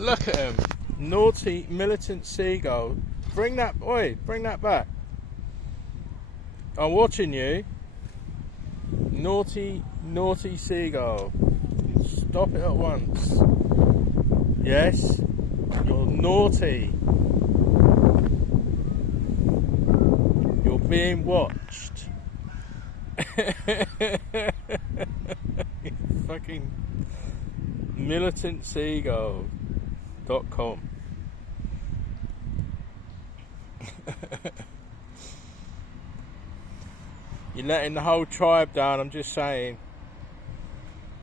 Look at him. Naughty militant seagull. Bring that back. I'm watching you. Naughty seagull. Stop it at once. Yes, you're naughty. You're being watched. Fucking militantseagull.com. You're letting the whole tribe down, I'm just saying.